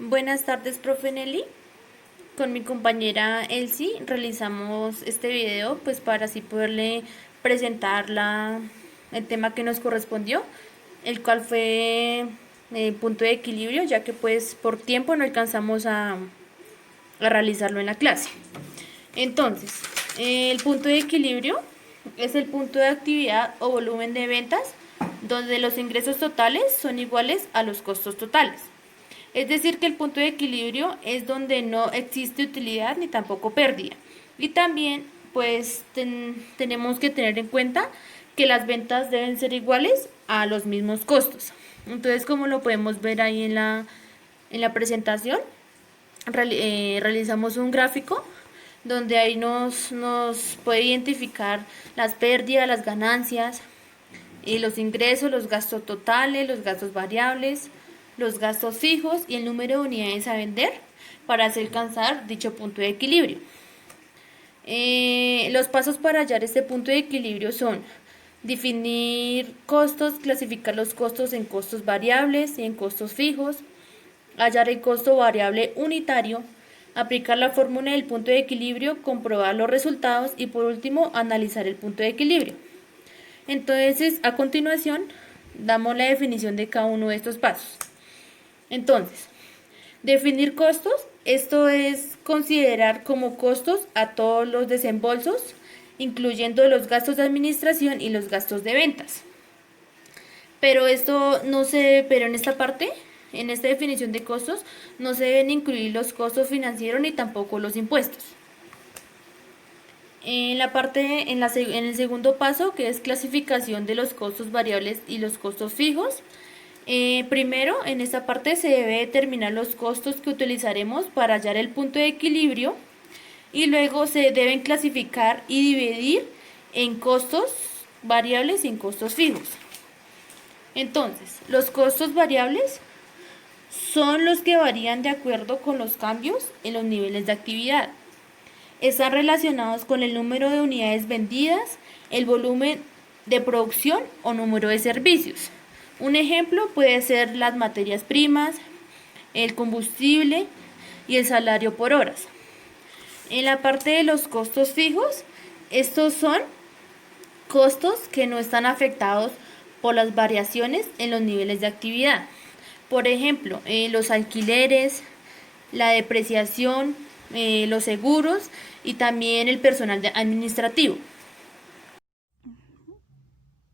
Buenas tardes, profe Nelly. Con mi compañera Elsie realizamos este video pues para así poderle presentar el tema que nos correspondió, el cual fue el punto de equilibrio, ya que pues por tiempo no alcanzamos a realizarlo en la clase. Entonces, el punto de equilibrio es el punto de actividad o volumen de ventas donde los ingresos totales son iguales a los costos totales. Es decir, que el punto de equilibrio es donde no existe utilidad ni tampoco pérdida. Y también, pues, tenemos que tener en cuenta que las ventas deben ser iguales a los mismos costos. Entonces, como lo podemos ver ahí en la presentación, realizamos un gráfico donde ahí nos puede identificar las pérdidas, las ganancias, los ingresos, los gastos totales, los gastos variables, los gastos fijos y el número de unidades a vender para hacer alcanzar dicho punto de equilibrio. Los pasos para hallar este punto de equilibrio son definir costos, clasificar los costos en costos variables y en costos fijos, hallar el costo variable unitario, aplicar la fórmula del punto de equilibrio, comprobar los resultados y por último analizar el punto de equilibrio. Entonces, a continuación, damos la definición de cada uno de estos pasos. Entonces, definir costos, esto es considerar como costos a todos los desembolsos, incluyendo los gastos de administración y los gastos de ventas. Pero en esta parte, en esta definición de costos, no se deben incluir los costos financieros ni tampoco los impuestos. En el segundo paso, que es clasificación de los costos variables y los costos fijos, primero, en esta parte se debe determinar los costos que utilizaremos para hallar el punto de equilibrio y luego se deben clasificar y dividir en costos variables y en costos fijos. Entonces, los costos variables son los que varían de acuerdo con los cambios en los niveles de actividad. Están relacionados con el número de unidades vendidas, el volumen de producción o número de servicios. Un ejemplo puede ser las materias primas, el combustible y el salario por horas. En la parte de los costos fijos, estos son costos que no están afectados por las variaciones en los niveles de actividad. Por ejemplo, los alquileres, la depreciación, los seguros y también el personal administrativo.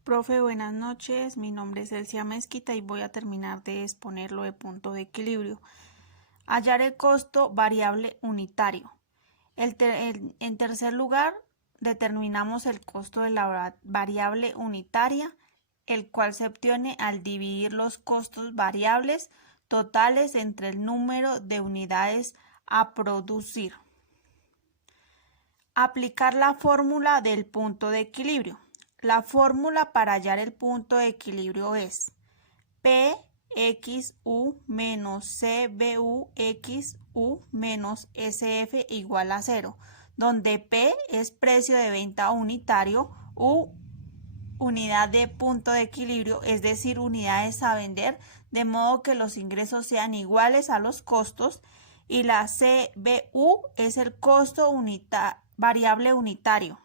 Profe, buenas noches. Mi nombre es Elsia Mezquita y voy a terminar de exponer lo de punto de equilibrio. Hallar el costo variable unitario. En tercer lugar, determinamos el costo de la variable unitaria, el cual se obtiene al dividir los costos variables totales entre el número de unidades a producir. Aplicar la fórmula del punto de equilibrio. La fórmula para hallar el punto de equilibrio es PXU menos CBUXU menos SF igual a 0, donde P es precio de venta unitario, U unidad de punto de equilibrio, es decir, unidades a vender, de modo que los ingresos sean iguales a los costos, y la CBU es el costo variable unitario.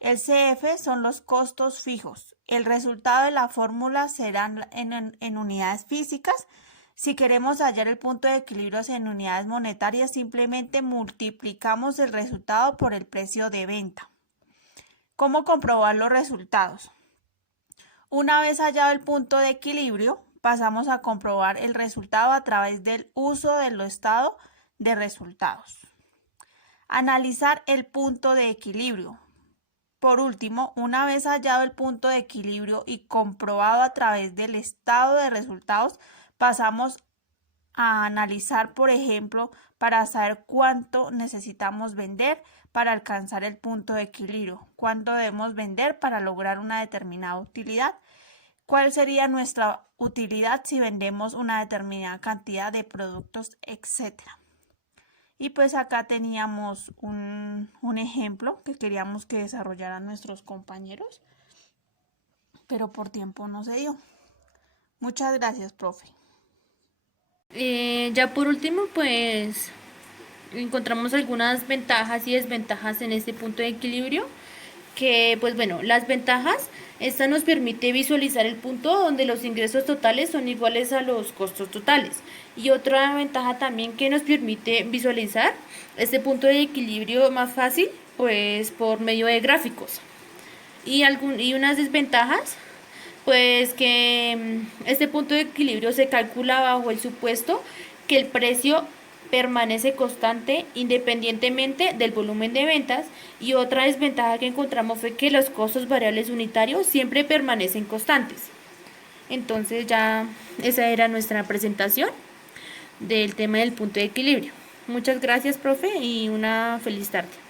El CF son los costos fijos. El resultado de la fórmula será en unidades físicas. Si queremos hallar el punto de equilibrio en unidades monetarias, simplemente multiplicamos el resultado por el precio de venta. ¿Cómo comprobar los resultados? Una vez hallado el punto de equilibrio, pasamos a comprobar el resultado a través del uso del estado de resultados. Analizar el punto de equilibrio. Por último, una vez hallado el punto de equilibrio y comprobado a través del estado de resultados, pasamos a analizar, por ejemplo, para saber cuánto necesitamos vender para alcanzar el punto de equilibrio, cuánto debemos vender para lograr una determinada utilidad, cuál sería nuestra utilidad si vendemos una determinada cantidad de productos, etcétera. Y pues acá teníamos un ejemplo que queríamos que desarrollaran nuestros compañeros, pero por tiempo no se dio. Muchas gracias, profe. Ya por último, pues encontramos algunas ventajas y desventajas en este punto de equilibrio, que pues bueno, las ventajas, esta nos permite visualizar el punto donde los ingresos totales son iguales a los costos totales. Y otra ventaja también que nos permite visualizar este punto de equilibrio más fácil, pues por medio de gráficos. Y unas desventajas, pues que este punto de equilibrio se calcula bajo el supuesto que el precio permanece constante independientemente del volumen de ventas, y otra desventaja que encontramos fue que los costos variables unitarios siempre permanecen constantes. Entonces ya esa era nuestra presentación del tema del punto de equilibrio. Muchas gracias, profe, y una feliz tarde.